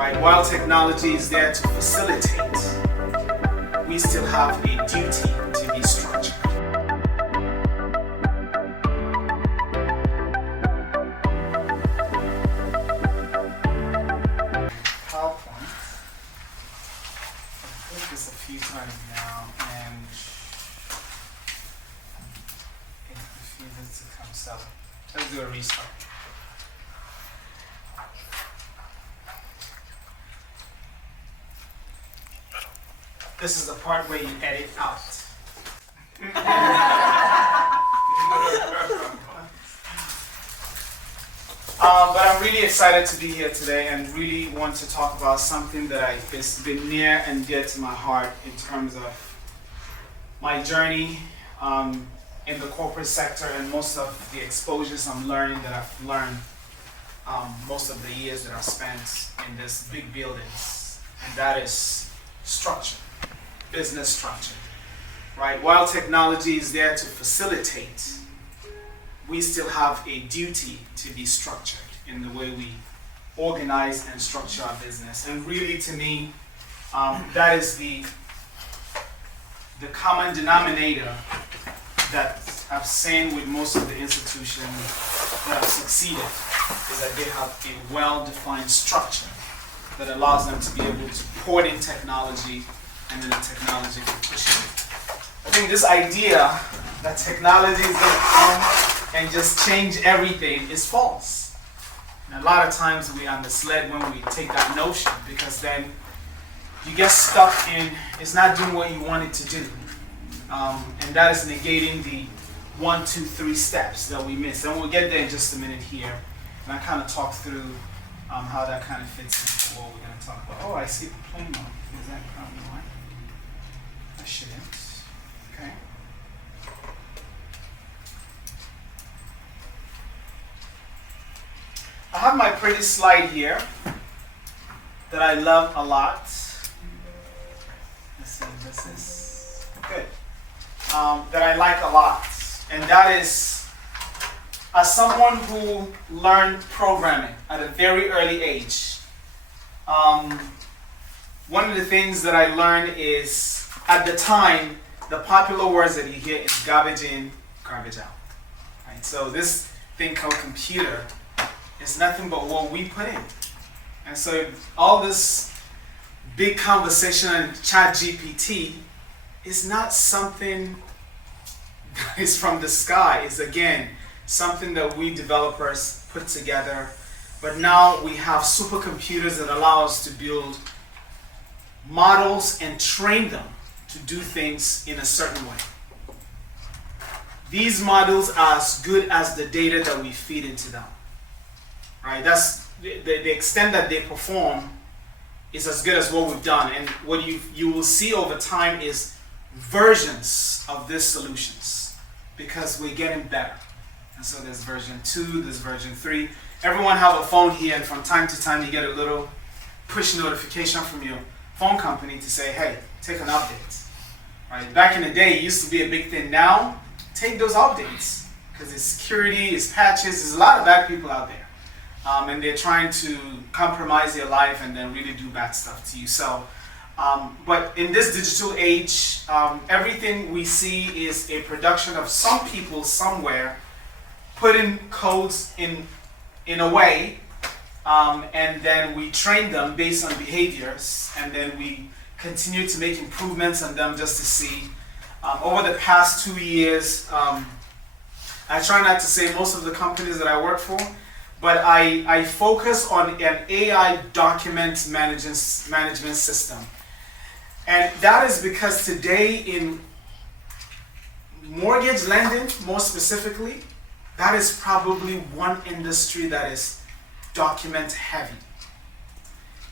right? While technology is there to facilitate, we still have a duty to be structured. PowerPoint. I've done this a few times now, and it refuses to come. So let's do a restart. This is the part where you edit out. But I'm really excited to be here today and really want to talk about something that has been near and dear to my heart in terms of my journey in the corporate sector and most of the exposures I'm learning that I've learned most of the years that I've spent in these big buildings, and that is structure. Business structure, right? While technology is there to facilitate, we still have a duty to be structured in the way we organize and structure our business. And really, to me, that is the common denominator that I've seen with most of the institutions that have succeeded, is that they have a well-defined structure that allows them to be able to port in technology, and then the technology can push it. I think this idea that technology is going to come and just change everything is false. And a lot of times we are misled when we take that notion, because then you get stuck in it's not doing what you want it to do. And that is negating the 1, 2, 3 steps that we miss. And we'll get there in just a minute here. And I kind of talk through how that kind of fits into what we're going to talk about. Oh, I see the plane on. Is that probably why? I shouldn't. Okay. I have my pretty slide here that I love a lot. Let's see, this is good. That I like a lot. And that is, as someone who learned programming at a very early age, one of the things that I learned is, at the time, the popular words that you hear is garbage in, garbage out. Right? So this thing called computer is nothing but what we put in. And so all this big conversation on ChatGPT is not something that is from the sky. It's, again, something that we developers put together. But now we have supercomputers that allow us to build models and train them to do things in a certain way. These models are as good as the data that we feed into them. Right? That's the extent that they perform is as good as what we've done. And what you will see over time is versions of these solutions, because we're getting better. And so there's version 2, there's version 3. Everyone have a phone here, and from time to time you get a little push notification from your phone company to say, hey, take an update. Right? Back in the day, it used to be a big thing. Now, take those updates, because it's security, it's patches, there's a lot of bad people out there. And they're trying to compromise your life and then really do bad stuff to you. So, but in this digital age, everything we see is a production of some people somewhere putting codes in a way, and then we train them based on behaviors, and then we continue to make improvements on them just to see. Over the past 2 years, I try not to say most of the companies that I work for, but I focus on an AI document management system. And that is because today in mortgage lending, more specifically, that is probably one industry that is document heavy.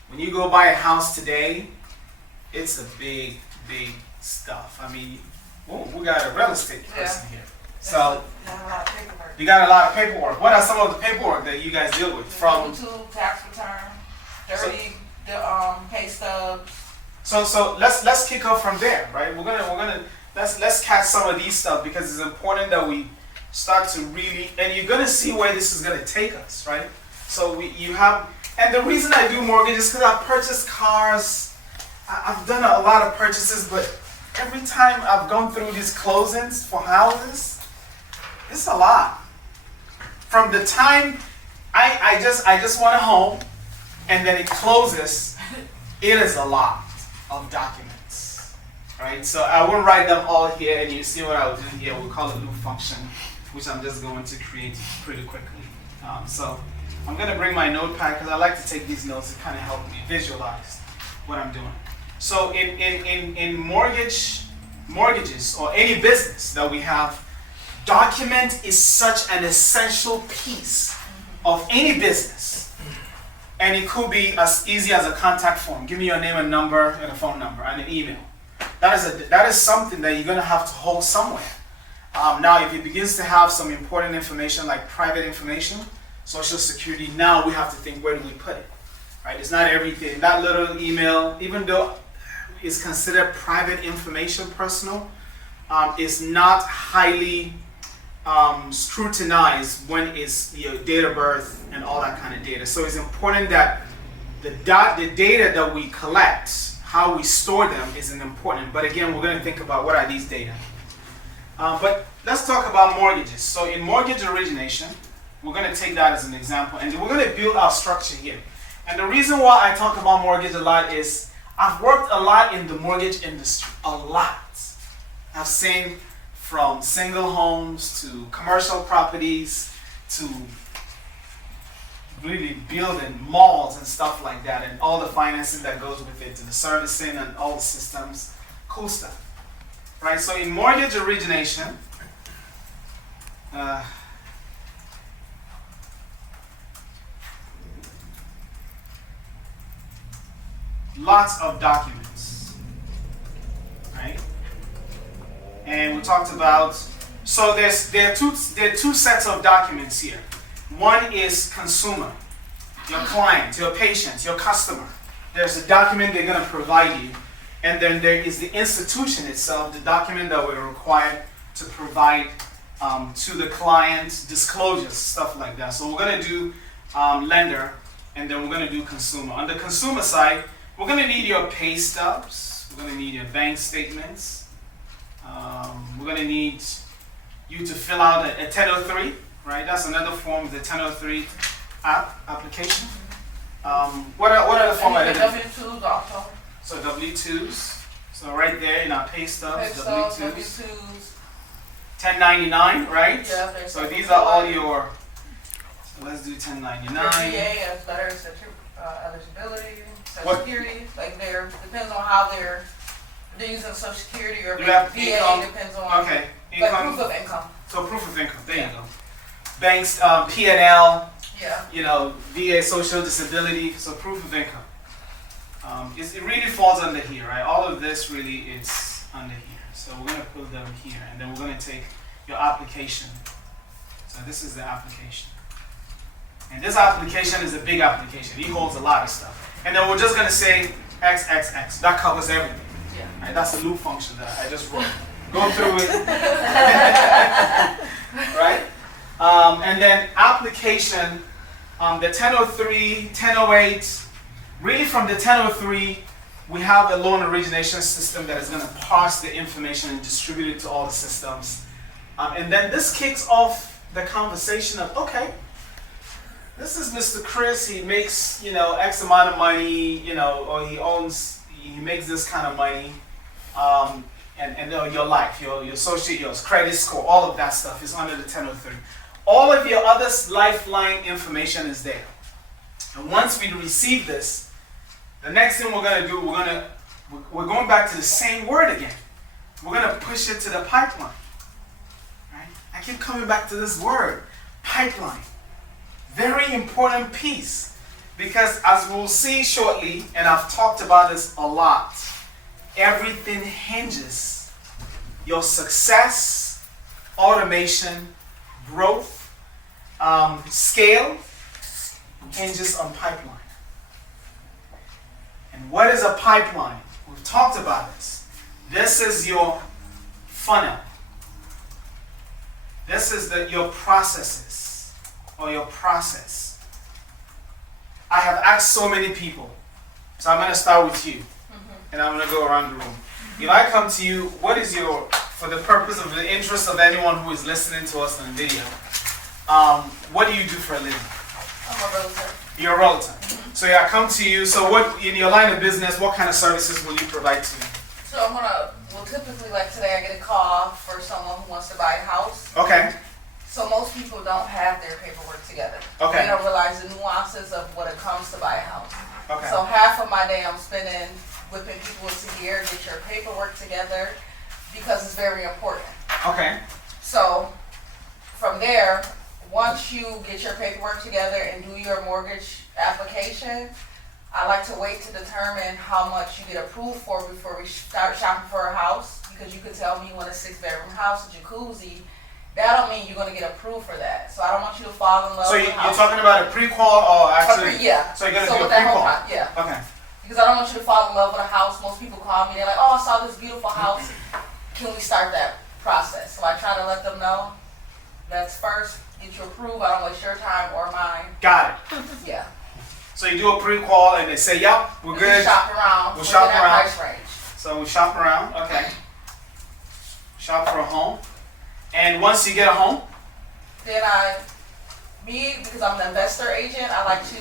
When you go buy a house today, it's a big, big stuff. I mean, we got a real estate person here. So you got a lot of paperwork. What are some of the paperwork that you guys deal with? From YouTube, tax return, 30 pay stubs. So let's kick off from there, right? We're gonna let's catch some of these stuff, because it's important that we start to really, and you're gonna see where this is gonna take us, right? So you have And the reason I do mortgages is because I've purchased cars. I've done a lot of purchases, but every time I've gone through these closings for houses, it's a lot. From the time I just want a home, and then it closes, it is a lot of documents, right? So I will write them all here, and you see what I will do here. We'll call it loop function, which I'm just going to create pretty quickly. So I'm going to bring my notepad because I like to take these notes to kind of help me visualize what I'm doing. So in mortgages or any business that we have, document is such an essential piece of any business. And it could be as easy as a contact form. Give me your name and number and a phone number and an email. That is something that you're going to have to hold somewhere. Now, if it begins to have some important information like private information, social security, now we have to think, where do we put it? Right? It's not everything. That little email, even though it's considered private information, personal, is not highly scrutinized when it's your date of birth and all that kind of data. So it's important that the data that we collect, how we store them, is important. But again, we're going to think about what are these data. But let's talk about mortgages. So in mortgage origination, we're going to take that as an example, and we're going to build our structure here. And the reason why I talk about mortgage a lot is I've worked a lot in the mortgage industry, a lot. I've seen from single homes to commercial properties to really building malls and stuff like that, and all the financing that goes with it, to the servicing and all the systems, cool stuff. Right, so in mortgage origination, lots of documents, right? And we talked about, so there are two sets of documents here. One is consumer, your client, your patient, your customer. There's a document they're going to provide you. And then there is the institution itself, the document that we're required to provide to the client, disclosures, stuff like that. So we're going to do lender, and then we're going to do consumer. On the consumer side, we're going to need your pay stubs. We're going to need your bank statements. We're going to need you to fill out a 1003, right? That's another form of the 1003 application. What are the form identifiers? W-2s also. So W-2s. So right there in our pay stubs, W-2s. 1099, right? Yeah. So these are all your. So let's do 1099. VA as letters of eligibility, Social Security. Like depends on how they're using Social Security or VA income, depends on. Okay. Like proof of income. So proof of income. There you go. Banks, P&L. Yeah. You know, VA, social disability. So proof of income. It really falls under here, right? All of this really is under here. So we're going to put them here, and then we're going to take your application. So this is the application. And this application is a big application. It holds a lot of stuff. And then we're just going to say XXX. That covers everything. Yeah. Right? That's a loop function that I just wrote. Go through it. Right? And then application, the 1003, 1008, really from the 1003, we have a loan origination system that is going to parse the information and distribute it to all the systems. And then this kicks off the conversation of, okay, this is Mr. Chris, he makes, X amount of money, or he makes this kind of money. And your life, your social, your credit score, all of that stuff is under the 1003. All of your other lifeline information is there. And once we receive this, the next thing we're going to do, we're going back to the same word again. We're going to push it to the pipeline. Right? I keep coming back to this word, pipeline. Very important piece, because as we'll see shortly, and I've talked about this a lot, everything hinges. Your success, automation, growth, scale hinges on pipeline. And what is a pipeline? We've talked about this. This is your funnel. This is your processes or your process. I have asked so many people, so I'm going to start with you, and I'm going to go around the room. If I come to you, what is your, for the purpose of the interest of anyone who is listening to us on video, what do you do for a living? I'm a realtor. You're a realtor. So yeah, I come to you. So what, in your line of business, what kind of services will you provide to me? So typically like today I get a call for someone who wants to buy a house. Okay. So most people don't have their paperwork together. Okay. They don't realize the nuances of what it comes to buy a house. Okay. So half of my day I'm spending whipping people into gear, get your paperwork together, because it's very important. Okay. So from there, once you get your paperwork together and do your mortgage application, I like to wait to determine how much you get approved for before we start shopping for a house, because you could tell me you want a 6-bedroom house, a jacuzzi. That don't mean you're going to get approved for that. So I don't want you to fall in love So with you're a house. talking about a pre-qual or actually? Yeah. So you're going to So do a with that whole pre-qual? yeah. Okay. Because I don't want you to fall in love with a house. Most people call me, they're like, oh, I saw this beautiful house. Can we start that process? So I try to let them know that's first, get you approved. I don't waste your time or mine. Got it. Yeah. So you do a pre-qual and they say, yep, we're We good. shop around. We'll within shop that around. price range. So we shop around, okay. Shop for a home. And once you get a home, Then because I'm an investor agent, I like to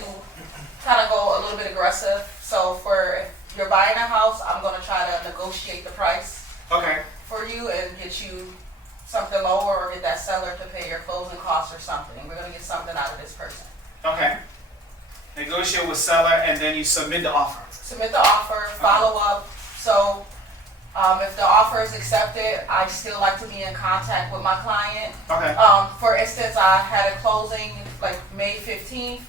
kind of go a little bit aggressive. So if you're buying a house, I'm going to try to negotiate the price okay. for you and get you something lower, or get that seller to pay your closing costs or something. We're going to get something out of this person. Okay. Negotiate with seller and then you submit the offer. Submit the offer, follow up. So if the offer is accepted, I still like to be in contact with my client. Okay. For instance, I had a closing like May 15th.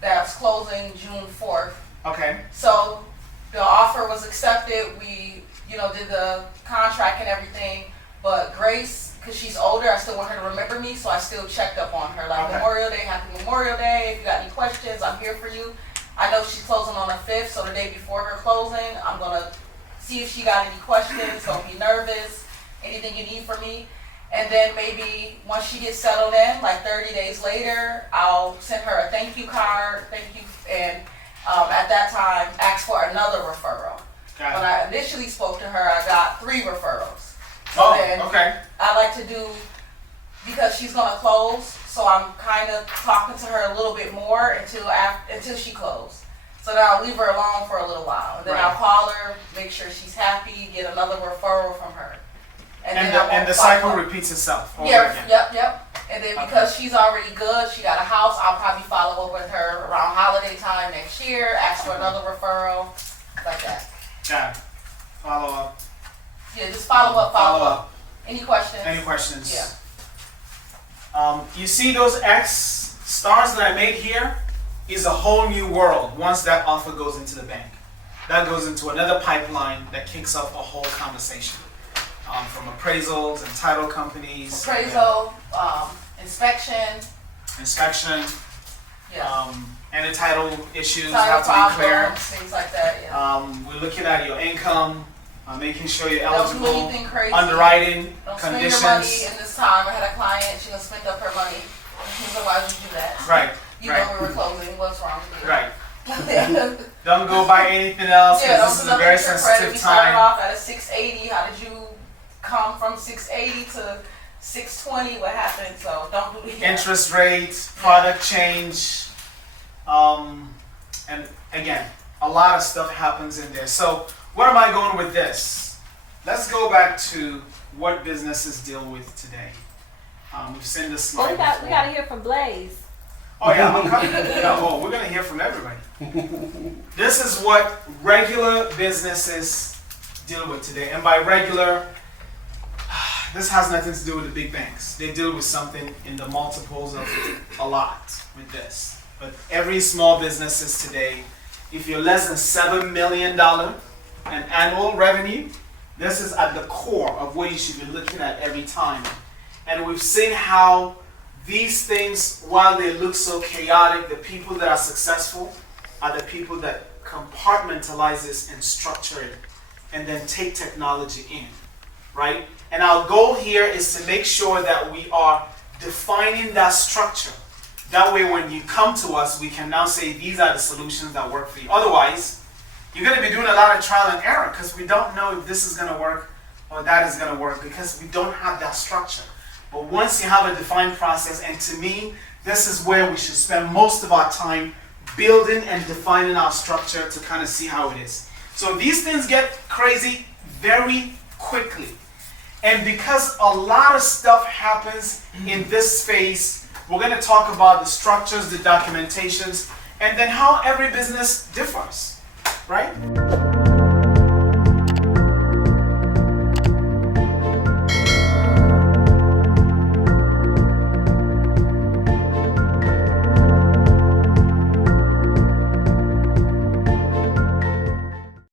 That's closing June 4th. Okay. So the offer was accepted. We, did the contract and everything. But Grace, because she's older, I still want her to remember me, so I still checked up on her. Like Okay. Memorial Day, happy Memorial Day. If you got any questions, I'm here for you. I know she's closing on the 5th, so the day before her closing, I'm going to see if she got any questions. Don't be nervous. Anything you need from me. And then maybe once she gets settled in, like 30 days later, I'll send her a thank you card, and at that time, ask for another referral. Got When it. I initially spoke to her, I got 3 referrals. So Oh, then okay. I like to do, because she's gonna close, so I'm kind of talking to her a little bit more until she closes. So then I'll leave her alone for a little while, and then Right. I'll call her, make sure she's happy, get another referral from her. And the cycle repeats itself over Yeah, again. yep. And then because she's already good, she got a house, I'll probably follow up with her around holiday time next year, ask for another referral, like that. Got it. Follow up. Yeah, just follow up. Any questions? Any questions? Yeah. You see those X stars that I made here? Is a whole new world once that offer goes into the bank. That goes into another pipeline that kicks off a whole conversation. From appraisals and title companies. Appraisal, inspection, Inspection. yeah. Any title issues Title have to be clear. problems, things like that, yeah. We're looking at your income, making sure you're Don't do eligible, anything crazy. underwriting, Don't conditions. spend your money in this time. I had a client, she gonna spend up her money. So why would you do that? Right, You right, know we were closing, what's wrong with you? right. Yeah, Don't go buy anything else don't because this is a very put up your credit. sensitive We started time. off at a 680, how did you come from 680 to 620? What happened? So don't do that. Interest rates, product change, and again, a lot of stuff happens in there. So where am I going with this? Let's go back to what businesses deal with today. We've seen this slide. Well, we before. got to hear from Blaze. Oh yeah, I'm coming. Yeah, well, we're gonna hear from everybody. This is what regular businesses deal with today, and by regular, this has nothing to do with the big banks. They deal with something in the multiples of a lot with this. But every small businesses today, if you're less than $7 million in annual revenue, this is at the core of what you should be looking at every time. And we've seen how these things, while they look so chaotic, the people that are successful are the people that compartmentalize this and structure it and then take technology in, right? And our goal here is to make sure that we are defining that structure That way when you come to us, we can now say these are the solutions that work for you. Otherwise, you're going to be doing a lot of trial and error because we don't know if this is going to work or that is going to work because we don't have that structure. But once you have a defined process, and to me, this is where we should spend most of our time building and defining our structure to kind of see how it is. So these things get crazy very quickly. And because a lot of stuff happens in this phase, we're going to talk about the structures, the documentations, and then how every business differs, right?